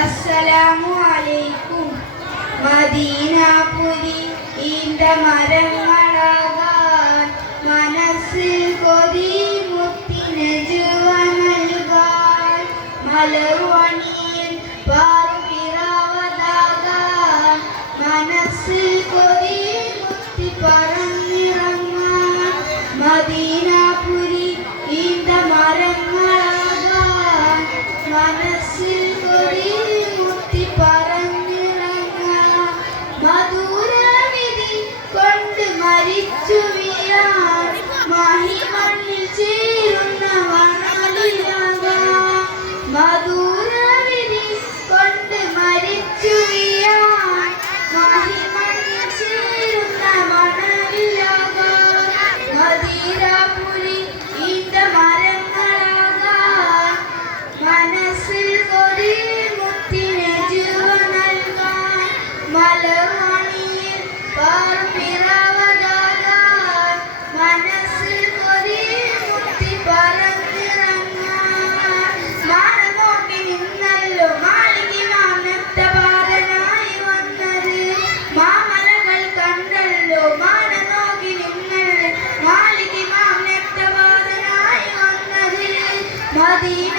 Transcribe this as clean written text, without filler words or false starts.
അസ്സലാമു അലൈക്കും. മദീനാപുരി ഈന്ത മരങ്ങളാകാൻ മനസ്സിൽ കൊതി മുത്തിന് ജുവ നൽകാൻ മലർവണിയിൽ പാറുപിറാവതാകാൻ മനസ്സിൽ കൊതി മുത്തി പറന്നിറങ്ങാൻ മദീനാപുരി ഈന്ത മരങ്ങളാകാൻ മനസ്സിൽ കൊതി മുത്തി പറന്നിറങ്ങാൻ മധുരവിധി കൊണ്ട് മരിച്ചു വീഴാൻ മഹിമണ്ണിൽ ചേരുന്ന മണലിലാകാൻ മധുരവിധി കൊണ്ട് മരിച്ചു വീഴാൻ മഹിമണ്ണിൽ ചേരുന്ന മണലിലാകാൻ മദീനാപുരി ഈന്ത മരങ്ങളാകാൻ മനസ്സിൽ കൊതി മുത്തിന് ജുവ നൽകാൻ മലർവണിയിൽ പാറുപിറാവതാകാൻ മനസ്സിൽ കൊതി മുത്തി പറന്നിറങ്ങാൻ മാനനോക്കി നിന്നല്ലോ മാലികമാം നക്തപാതനായി വന്നത് മാമലകൾ കണ്ടല്ലോ മാനനോക്കി നിന്നല്ലോ മാലികമാം നക്തപാതനായി വന്നത് മദീന